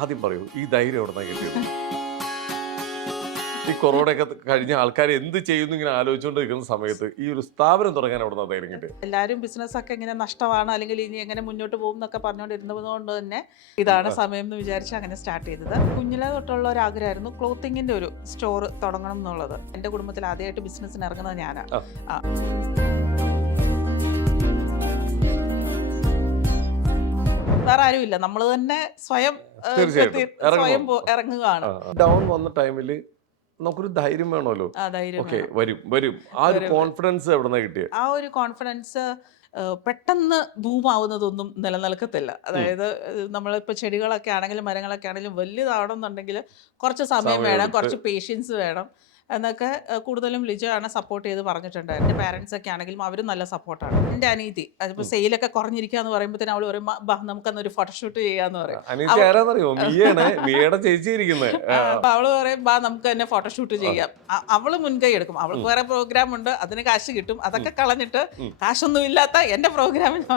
ആദ്യം പറയൂ ഈ ധൈര്യം എവിടെ നിന്നാണ് കിട്ടിയത്? ഈ കൊറോണയൊക്കെ കഴിഞ്ഞ ആൾക്കാർ എന്ത് ചെയ്യുന്നു ഇങ്ങനെ ആലോചിച്ചുകൊണ്ടിരിക്കുന്ന സമയത്ത് ഈ ഒരു സ്ഥാപനം തുടങ്ങാൻ എവിടെ നിന്നാണ് ധൈര്യം കിട്ടിയത്? എല്ലാവരും ബിസിനസ്സൊക്കെ ഇങ്ങനെ നഷ്ടമാണ് അല്ലെങ്കിൽ ഇനി എങ്ങനെ മുന്നോട്ട് പോകും എന്നൊക്കെ പറഞ്ഞുകൊണ്ടിരുന്നതുകൊണ്ട് തന്നെ ഇതാണ് സമയം എന്ന് വിചാരിച്ച് അങ്ങനെ സ്റ്റാർട്ട് ചെയ്തത്. കുഞ്ഞിലെ തൊട്ടുള്ള ഒരു ആഗ്രഹമായിരുന്നു ക്ലോത്തിങ്ങിൻ്റെ ഒരു സ്റ്റോർ തുടങ്ങണം എന്നുള്ളത്. എൻ്റെ കുടുംബത്തിൽ ആദ്യമായിട്ട് ബിസിനസ്സിന് ഇറങ്ങുന്നത് ഞാനാണ്. ആ. വേറെ ആരുമില്ല, നമ്മൾ തന്നെ സ്വയം തീർച്ചയായിട്ടും സ്വയം ഇറങ്ങണം. ഇറങ്ങുകയാണ്. ഡൗൺ വന്ന ടൈമിൽ നമുക്കൊരു ധൈര്യം വേണമല്ലോ. ആ ധൈര്യം ഓക്കെ, വേണം. വരും. ആ ഒരു വരും. കോൺഫിഡൻസ് എവിടെ നിന്നാണ് കിട്ടിയത്? ആ ഒരു കോൺഫിഡൻസ് പെട്ടെന്ന് ബൂമാവുന്നതൊന്നും നിലനിൽക്കത്തില്ല. അതായത് നമ്മളിപ്പോൾ ചെടികളൊക്കെ ആണെങ്കിലും മരങ്ങളൊക്കെ ആണെങ്കിലും വലുതാവണമെന്നുണ്ടെങ്കിൽ കുറച്ച് സമയം വേണം, സമയമെടുത്ത്. കുറച്ച് പേഷ്യൻസ് വേണം എന്നൊക്കെ കൂടുതലും ലിജോ ആണ് സപ്പോർട്ട് ചെയ്ത് പറഞ്ഞിട്ടുണ്ടായിരുന്നു. എൻ്റെ പാരൻസ് ഒക്കെ ആണെങ്കിലും അവരും നല്ല സപ്പോർട്ടാണ്. എൻ്റെ അനീതി അതിപ്പോൾ സെയിലൊക്കെ കുറഞ്ഞിരിക്കുക എന്ന് പറയുമ്പോഴത്തേനും അവൾ പറയും ബാ നമുക്കന്നൊരു ഫോട്ടോഷൂട്ട് ചെയ്യാന്ന് പറയും. അനീത്തി ആരാന്നറിയോ? മിയാണ്, മിയയുടെ ചേച്ചി ഇരിക്കുന്നത്. അപ്പൊ അവള് പറയും ബാ നമുക്ക് തന്നെ ഫോട്ടോഷൂട്ട് ചെയ്യാം. അവള് മുൻകൈ എടുക്കും. അവൾക്ക് വേറെ പ്രോഗ്രാം ഉണ്ട്, അതിന് കാശ് കിട്ടും. അതൊക്കെ കളഞ്ഞിട്ട് കാശൊന്നും ഇല്ലാത്ത എൻ്റെ പ്രോഗ്രാമിന്